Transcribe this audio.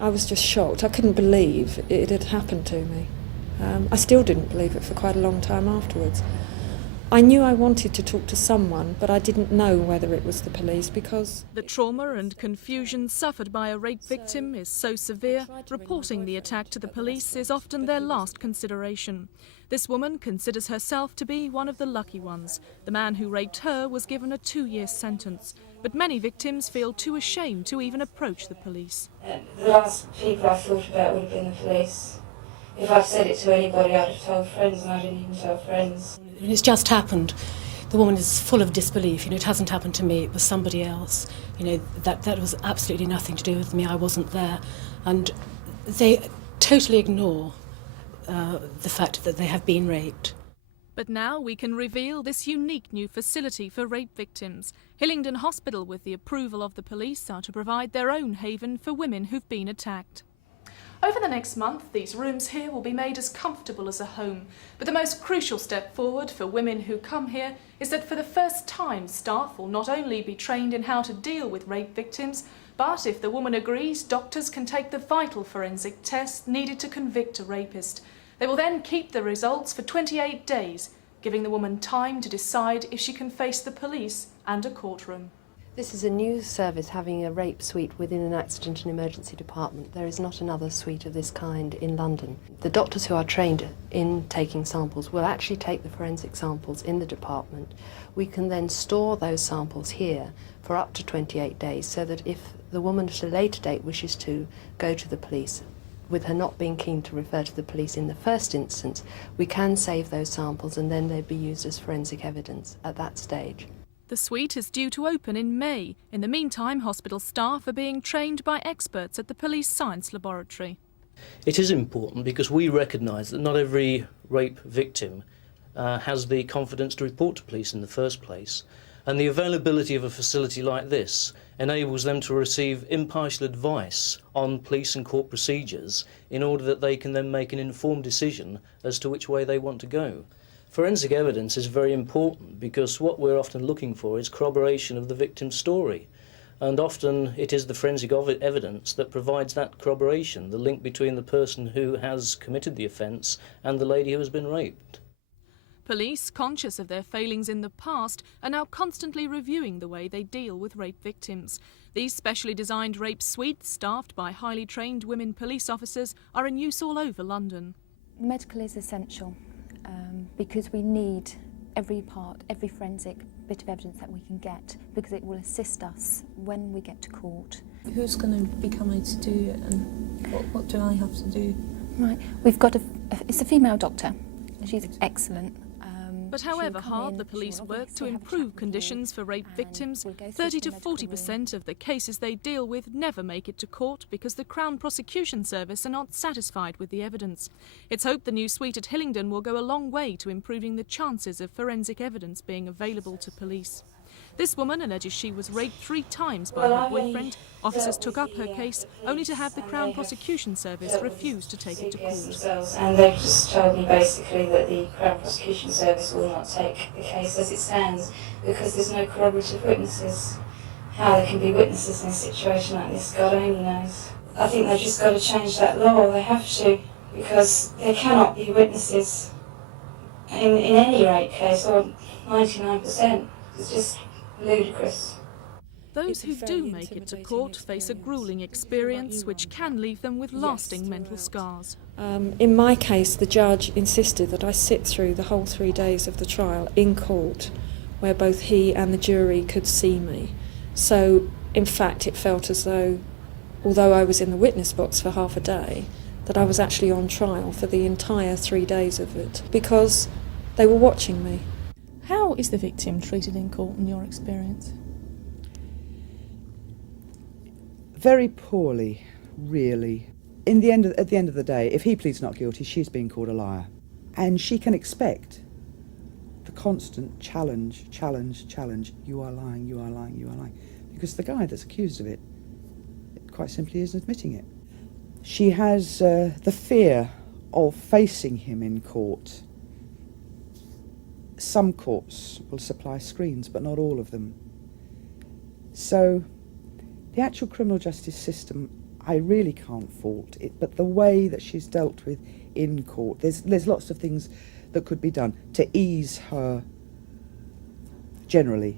I was just shocked. I couldn't believe it had happened to me. I still didn't believe it for quite a long time afterwards. I knew I wanted to talk to someone, but I didn't know whether it was the police because... The trauma and confusion suffered by a rape victim is so severe, reporting the attack to the police is often their last consideration. This woman considers herself to be one of the lucky ones. The man who raped her was given a 2-year sentence, but many victims feel too ashamed to even approach the police. The last people I thought about would have been the police. If I'd said it to anybody, I'd have told friends, and I didn't even tell friends. It's just happened. The woman is full of disbelief. It hasn't happened to me, it was somebody else. That was absolutely nothing to do with me, I wasn't there. And they totally ignore the fact that they have been raped. But now we can reveal this unique new facility for rape victims. Hillingdon Hospital, with the approval of the police, are to provide their own haven for women who've been attacked. Over the next month, these rooms here will be made as comfortable as a home. But the most crucial step forward for women who come here is that for the first time, staff will not only be trained in how to deal with rape victims, but if the woman agrees, doctors can take the vital forensic tests needed to convict a rapist. They will then keep the results for 28 days, giving the woman time to decide if she can face the police and a courtroom. This is a new service having a rape suite within an accident and emergency department. There is not another suite of this kind in London. The doctors who are trained in taking samples will actually take the forensic samples in the department. We can then store those samples here for up to 28 days so that if the woman at a later date wishes to go to the police, with her not being keen to refer to the police in the first instance, we can save those samples and then they'd be used as forensic evidence at that stage. The suite is due to open in May. In the meantime, hospital staff are being trained by experts at the Police Science Laboratory. It is important because we recognise that not every rape victim has the confidence to report to police in the first place, and the availability of a facility like this enables them to receive impartial advice on police and court procedures in order that they can then make an informed decision as to which way they want to go. Forensic evidence is very important because what we're often looking for is corroboration of the victim's story, and often it is the forensic evidence that provides that corroboration, the link between the person who has committed the offence and the lady who has been raped. Police, conscious of their failings in the past, are now constantly reviewing the way they deal with rape victims. These specially designed rape suites, staffed by highly trained women police officers, are in use all over London. Medical is essential. Because we need every forensic bit of evidence that we can get, because it will assist us when we get to court. Who's going to be coming to do it, and what do I have to do? Right, we've got it's a female doctor. She's excellent. But however hard the police work to improve conditions for rape victims, 30 to 40% of the cases they deal with never make it to court because the Crown Prosecution Service are not satisfied with the evidence. It's hoped the new suite at Hillingdon will go a long way to improving the chances of forensic evidence being available to police. This woman alleges she was raped 3 times by her boyfriend. Officers took up her case, only to have the Crown Prosecution Service refuse to take it to court. And they've just told me basically that the Crown Prosecution Service will not take the case as it stands because there's no corroborative witnesses. How there can be witnesses in a situation like this, God only knows. I think they've just got to change that law, they have to, because there cannot be witnesses in any rape case, or 99%. It's just ludicrous. Those who do make it to court face a gruelling experience which can leave them with lasting mental scars. In my case, the judge insisted that I sit through the whole 3 days of the trial in court, where both he and the jury could see me. So, in fact, it felt as though, although I was in the witness box for half a day, that I was actually on trial for the entire 3 days of it, because they were watching me. How is the victim treated in court in your experience? Very poorly, really. At the end of the day, if he pleads not guilty, she's being called a liar. And she can expect the constant challenge. You are lying, you are lying, you are lying. Because the guy that's accused of it quite simply isn't admitting it. She has the fear of facing him in court. Some courts will supply screens, but not all of them. So the actual criminal justice system I really can't fault it, but the way that she's dealt with in court, there's lots of things that could be done to ease her generally